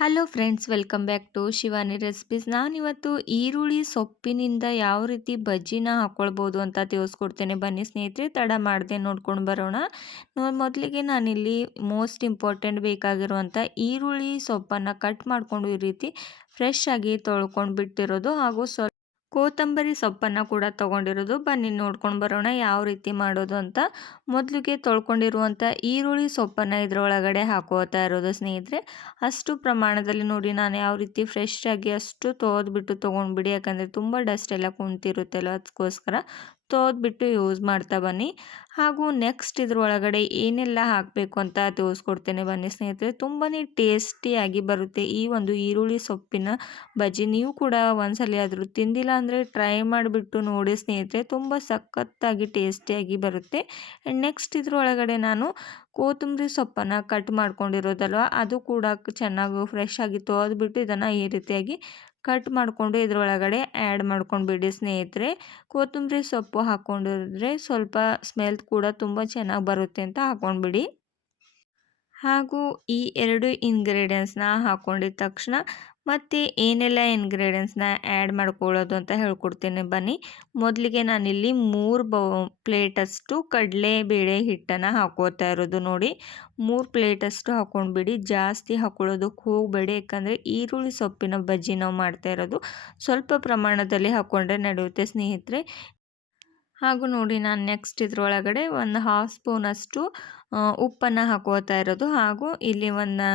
Hello friends, welcome back to Shivani recipes. ನಾನಿವತ್ತು ಈರುಳ್ಳಿ ಸೊಪ್ಪಿನಿಂದ ಯಾವ ರೀತಿ ಬಜ್ಜಿನ ಹಾಕ್ಕೊಳ್ಬೋದು ಅಂತ ತಿಳಿಸ್ಕೊಡ್ತೇನೆ. ಬನ್ನಿ ಸ್ನೇಹಿತರೆ, ತಡ ಮಾಡದೆ ನೋಡ್ಕೊಂಡು ಬರೋಣ. ಮೊದಲಿಗೆ ನಾನಿಲ್ಲಿ ಮೋಸ್ಟ್ ಇಂಪಾರ್ಟೆಂಟ್ ಬೇಕಾಗಿರುವಂಥ ಈರುಳ್ಳಿ ಸೊಪ್ಪನ್ನು ಕಟ್ ಮಾಡಿಕೊಂಡು ಈ ರೀತಿ ಫ್ರೆಶ್ ಆಗಿ ತೊಳ್ಕೊಂಡು ಬಿಟ್ಟಿರೋದು, ಹಾಗೂ ಕೊತ್ತಂಬರಿ ಸೊಪ್ಪನ್ನು ಕೂಡ ತೊಗೊಂಡಿರೋದು. ಬನ್ನಿ ನೋಡ್ಕೊಂಡು ಬರೋಣ ಯಾವ ರೀತಿ ಮಾಡೋದು ಅಂತ. ಮೊದಲಿಗೆ ತೊಳ್ಕೊಂಡಿರುವಂಥ ಈರುಳ್ಳಿ ಸೊಪ್ಪನ್ನು ಇದರೊಳಗಡೆ ಹಾಕೋತಾ ಇರೋದು ಸ್ನೇಹಿತರೆ. ಅಷ್ಟು ಪ್ರಮಾಣದಲ್ಲಿ ನೋಡಿ, ನಾನು ಯಾವ ರೀತಿ ಫ್ರೆಶ್ ಆಗಿ ಅಷ್ಟು ತೊಳೆದ್ಬಿಟ್ಟು ತೊಗೊಂಡ್ಬಿಡಿ, ಯಾಕಂದರೆ ತುಂಬ ಡಸ್ಟ್ ಎಲ್ಲ ಕುಂತಿರುತ್ತಲ್ಲ, ಅದಕ್ಕೋಸ್ಕರ ತೊಳೆದ್ಬಿಟ್ಟು ಯೂಸ್ ಮಾಡ್ತಾ ಬನ್ನಿ. ಹಾಗೂ ನೆಕ್ಸ್ಟ್ ಇದ್ರೊಳಗಡೆ ಏನೆಲ್ಲ ಹಾಕಬೇಕು ಅಂತ ತೋರಿಸ್ಕೊಡ್ತೇನೆ ಬನ್ನಿ ಸ್ನೇಹಿತರೆ. ತುಂಬಾ ಟೇಸ್ಟಿಯಾಗಿ ಬರುತ್ತೆ ಈ ಒಂದು ಈರುಳ್ಳಿ ಸೊಪ್ಪಿನ ಬಜ್ಜಿ. ನೀವು ಕೂಡ ಒಂದ್ಸಲ ಆದರೂ ತಿಂದಿಲ್ಲ ಅಂದರೆ ಟ್ರೈ ಮಾಡಿಬಿಟ್ಟು ನೋಡಿ ಸ್ನೇಹಿತರೆ, ತುಂಬ ಸಖತ್ತಾಗಿ ಟೇಸ್ಟಿಯಾಗಿ ಬರುತ್ತೆ. ನೆಕ್ಸ್ಟ್ ಇದ್ರೊಳಗಡೆ ನಾನು ಕೊತ್ತಂಬರಿ ಸೊಪ್ಪನ್ನು ಕಟ್ ಮಾಡ್ಕೊಂಡಿರೋದಲ್ವ, ಅದು ಕೂಡ ಚೆನ್ನಾಗಿ ಫ್ರೆಶ್ ಆಗಿ ತೊಳೆದ್ಬಿಟ್ಟು ಇದನ್ನು ಈ ರೀತಿಯಾಗಿ ಕಟ್ ಮಾಡಿಕೊಂಡು ಇದರೊಳಗಡೆ ಆ್ಯಡ್ ಮಾಡ್ಕೊಂಡ್ಬಿಡಿ ಸ್ನೇಹಿತರೆ. ಕೊತ್ತಂಬರಿ ಸೊಪ್ಪು ಹಾಕ್ಕೊಂಡಿದ್ರೆ ಸ್ವಲ್ಪ ಸ್ಮೆಲ್ ಕೂಡ ತುಂಬ ಚೆನ್ನಾಗಿ ಬರುತ್ತೆ ಅಂತ ಹಾಕ್ಕೊಂಡ್ಬಿಡಿ. ಹಾಗೂ ಈ ಎರಡು ಇಂಗ್ರೀಡಿಯೆಂಟ್ಸ್ನ ಹಾಕ್ಕೊಂಡಿದ್ದ ತಕ್ಷಣ ಮತ್ತು ಏನೆಲ್ಲ ಇಂಗ್ರೀಡಿಯೆಂಟ್ಸ್ನ ಆ್ಯಡ್ ಮಾಡ್ಕೊಳ್ಳೋದು ಅಂತ ಹೇಳ್ಕೊಡ್ತೇನೆ ಬನ್ನಿ. ಮೊದಲಿಗೆ ನಾನಿಲ್ಲಿ 3 ಪ್ಲೇಟಷ್ಟು ಕಡಲೆಬೇಳೆ ಹಿಟ್ಟನ್ನು ಹಾಕೋತಾ ಇರೋದು. ನೋಡಿ, 3 ಪ್ಲೇಟಷ್ಟು ಹಾಕ್ಕೊಂಡ್ಬಿಡಿ. ಜಾಸ್ತಿ ಹಾಕ್ಕೊಳ್ಳೋದಕ್ಕೆ ಹೋಗಬೇಡಿ, ಯಾಕಂದರೆ ಈರುಳ್ಳಿ ಸೊಪ್ಪಿನ ಬಜ್ಜಿ ನಾವು ಮಾಡ್ತಾ ಇರೋದು ಸ್ವಲ್ಪ ಪ್ರಮಾಣದಲ್ಲಿ ಹಾಕ್ಕೊಂಡ್ರೆ ನಡೆಯುತ್ತೆ ಸ್ನೇಹಿತರೆ. ಹಾಗೂ ನೋಡಿ, ನಾನು ನೆಕ್ಸ್ಟ್ ಇದರೊಳಗಡೆ ಒಂದು 1/2 ಸ್ಪೂನಷ್ಟು ಉಪ್ಪನ್ನು ಹಾಕೋತಾ ಇರೋದು. ಹಾಗೂ ಇಲ್ಲಿ ಒಂದು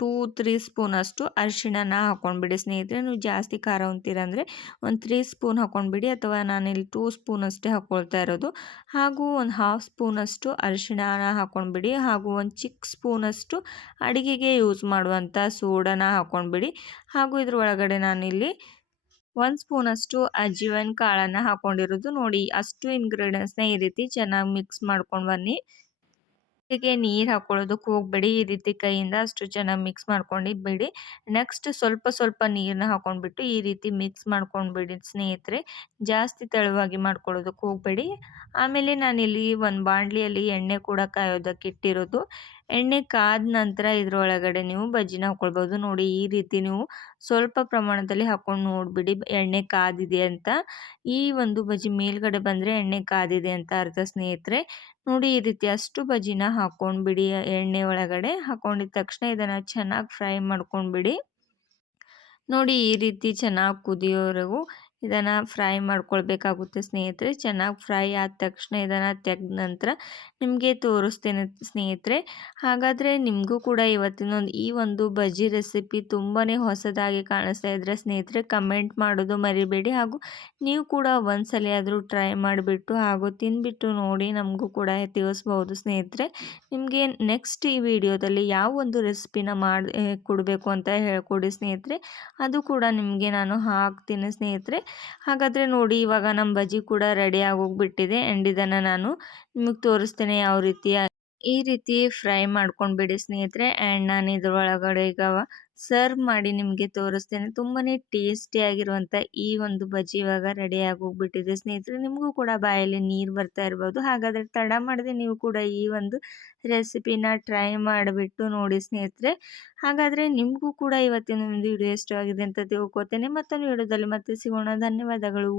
2-3 ಸ್ಪೂನಷ್ಟು ಅರಿಶಿಣನ ಹಾಕ್ಕೊಂಡ್ಬಿಡಿ ಸ್ನೇಹಿತರೆ. ನೀವು ಜಾಸ್ತಿ ಖಾರ ಉಂತೀರಂದರೆ ಒಂದು 3 ಸ್ಪೂನ್ ಹಾಕ್ಕೊಂಡ್ಬಿಡಿ, ಅಥವಾ ನಾನಿಲ್ಲಿ 2 ಸ್ಪೂನ್ ಅಷ್ಟೇ ಹಾಕ್ಕೊಳ್ತಾ ಇರೋದು. ಹಾಗೂ ಒಂದು 1/2 ಸ್ಪೂನಷ್ಟು ಅರಿಶಿಣನ ಹಾಕ್ಕೊಂಡ್ಬಿಡಿ. ಹಾಗೂ ಒಂದು ಚಿಕ್ಕ ಸ್ಪೂನಷ್ಟು ಅಡುಗೆಗೆ ಯೂಸ್ ಮಾಡುವಂಥ ಸೋಡಾನ ಹಾಕ್ಕೊಂಡ್ಬಿಡಿ. ಹಾಗೂ ಇದ್ರೊಳಗಡೆ ನಾನಿಲ್ಲಿ 1 ಸ್ಪೂನಷ್ಟು ಅಜ್ವಾಯಿನ್ ಕಾಳನ್ನು ಹಾಕ್ಕೊಂಡಿರೋದು. ನೋಡಿ, ಅಷ್ಟು ಇಂಗ್ರೀಡಿಯೆಂಟ್ಸ್ನ ಈ ರೀತಿ ಚೆನ್ನಾಗಿ ಮಿಕ್ಸ್ ಮಾಡ್ಕೊಂಡು ಬನ್ನಿ. ಹೀಗೆ ನೀರು ಹಾಕ್ಕೊಳ್ಳೋದಕ್ಕೆ ಹೋಗಬೇಡಿ, ಈ ರೀತಿ ಕೈಯಿಂದ ಅಷ್ಟು ಚೆನ್ನಾಗಿ ಮಿಕ್ಸ್ ಮಾಡ್ಕೊಂಡು ಬಿಡಿ. ನೆಕ್ಸ್ಟ್ ಸ್ವಲ್ಪ ನೀರನ್ನ ಹಾಕ್ಕೊಂಡ್ಬಿಟ್ಟು ಈ ರೀತಿ ಮಿಕ್ಸ್ ಮಾಡ್ಕೊಂಡ್ಬಿಡಿ ಸ್ನೇಹಿತರೆ. ಜಾಸ್ತಿ ತೆಳುವಾಗಿ ಮಾಡ್ಕೊಳ್ಳೋದಕ್ಕೆ ಹೋಗಬೇಡಿ. ಆಮೇಲೆ ನಾನಿಲ್ಲಿ ಒಂದು ಬಾಣಲಿಯಲ್ಲಿ ಎಣ್ಣೆ ಕೂಡ ಕಾಯೋದಕ್ಕೆ ಇಟ್ಟಿರೋದು. ಎಣ್ಣೆ ಕಾದ ನಂತರ ಇದರೊಳಗಡೆ ನೀವು ಬಜ್ಜಿನ ಹಾಕ್ಕೊಳ್ಬೋದು. ನೋಡಿ, ಈ ರೀತಿ ನೀವು ಸ್ವಲ್ಪ ಪ್ರಮಾಣದಲ್ಲಿ ಹಾಕ್ಕೊಂಡು ನೋಡಿಬಿಡಿ ಎಣ್ಣೆ ಕಾದಿದೆ ಅಂತ. ಈ ಒಂದು ಬಜ್ಜಿ ಮೇಲ್ಗಡೆ ಬಂದರೆ ಎಣ್ಣೆ ಕಾದಿದೆ ಅಂತ ಅರ್ಥ ಸ್ನೇಹಿತರೆ. ನೋಡಿ, ಈ ರೀತಿ ಅಷ್ಟು ಬಜ್ಜಿನ ಹಾಕ್ಕೊಂಡ್ಬಿಡಿ. ಎಣ್ಣೆ ಒಳಗಡೆ ಹಾಕ್ಕೊಂಡಿದ ತಕ್ಷಣ ಇದನ್ನು ಚೆನ್ನಾಗಿ ಫ್ರೈ ಮಾಡ್ಕೊಂಡ್ಬಿಡಿ. ನೋಡಿ, ಈ ರೀತಿ ಚೆನ್ನಾಗಿ ಕುದಿಯೋವರೆಗೂ ಇದನ್ನು ಫ್ರೈ ಮಾಡ್ಕೊಳ್ಬೇಕಾಗುತ್ತೆ ಸ್ನೇಹಿತರೆ. ಚೆನ್ನಾಗಿ ಫ್ರೈ ಆದ ತಕ್ಷಣ ಇದನ್ನು ತೆಗೆದ ನಂತರ ನಿಮಗೆ ತೋರಿಸ್ತೇನೆ ಸ್ನೇಹಿತರೆ. ಹಾಗಾದರೆ ನಿಮಗೂ ಕೂಡ ಈ ಒಂದು ಬಜ್ಜಿ ರೆಸಿಪಿ ತುಂಬಾ ಹೊಸದಾಗಿ ಕಾಣಿಸ್ತಾ ಇದ್ದರೆ ಸ್ನೇಹಿತರೆ, ಕಮೆಂಟ್ ಮಾಡೋದು ಮರಿಬೇಡಿ. ಹಾಗೂ ನೀವು ಕೂಡ ಒಂದ್ಸಲ ಆದರೂ ಟ್ರೈ ಮಾಡಿಬಿಟ್ಟು ಹಾಗೂ ತಿಂದುಬಿಟ್ಟು ನೋಡಿ ನಮಗೂ ಕೂಡ ತಿಳಿಸ್ಬೋದು ಸ್ನೇಹಿತರೆ. ನಿಮಗೆ ನೆಕ್ಸ್ಟ್ ಈ ವಿಡಿಯೋದಲ್ಲಿ ಯಾವ ಒಂದು ರೆಸಿಪಿನ ಕೊಡಬೇಕು ಅಂತ ಹೇಳ್ಕೊಡಿ ಸ್ನೇಹಿತರೆ, ಅದು ಕೂಡ ನಿಮಗೆ ನಾನು ಹಾಕ್ತೀನಿ ಸ್ನೇಹಿತರೆ. ಹಾಗಾದರೆ ನೋಡಿ, ಇವಾಗ ನಮ್ಮ ಬಜ್ಜಿ ಕೂಡ ರೆಡಿ ಆಗೋಗ್ಬಿಟ್ಟಿದೆ. ಆ್ಯಂಡ್ ಇದನ್ನು ನಾನು ನಿಮಗೆ ತೋರಿಸ್ತೇನೆ ಯಾವ ರೀತಿ. ಈ ರೀತಿ ಫ್ರೈ ಮಾಡ್ಕೊಂಡ್ಬಿಡಿ ಸ್ನೇಹಿತರೆ. ಆ್ಯಂಡ್ ನಾನು ಇದರೊಳಗಡೆ ಈಗ ಸರ್ವ್ ಮಾಡಿ ನಿಮಗೆ ತೋರಿಸ್ತೇನೆ. ತುಂಬಾ ಟೇಸ್ಟಿಯಾಗಿರುವಂಥ ಈ ಒಂದು ಬಜ್ಜಿ ಇವಾಗ ರೆಡಿ ಆಗೋಗ್ಬಿಟ್ಟಿದೆ ಸ್ನೇಹಿತರೆ. ನಿಮಗೂ ಕೂಡ ಬಾಯಲ್ಲಿ ನೀರು ಬರ್ತಾ ಇರ್ಬೋದು. ಹಾಗಾದರೆ ತಡ ಮಾಡದೆ ನೀವು ಕೂಡ ಈ ಒಂದು ರೆಸಿಪಿನ ಟ್ರೈ ಮಾಡಿಬಿಟ್ಟು ನೋಡಿ ಸ್ನೇಹಿತರೆ. ಹಾಗಾದರೆ ನಿಮಗೂ ಕೂಡ ಇವತ್ತಿನ ಒಂದು ವಿಡಿಯೋ ಇಷ್ಟವಾಗಿದೆ ಅಂತ ತಿಳ್ಕೊತೇನೆ. ಮತ್ತೊಂದು ವಿಡಿಯೋದಲ್ಲಿ ಮತ್ತೆ ಸಿಗೋಣ. ಧನ್ಯವಾದಗಳು.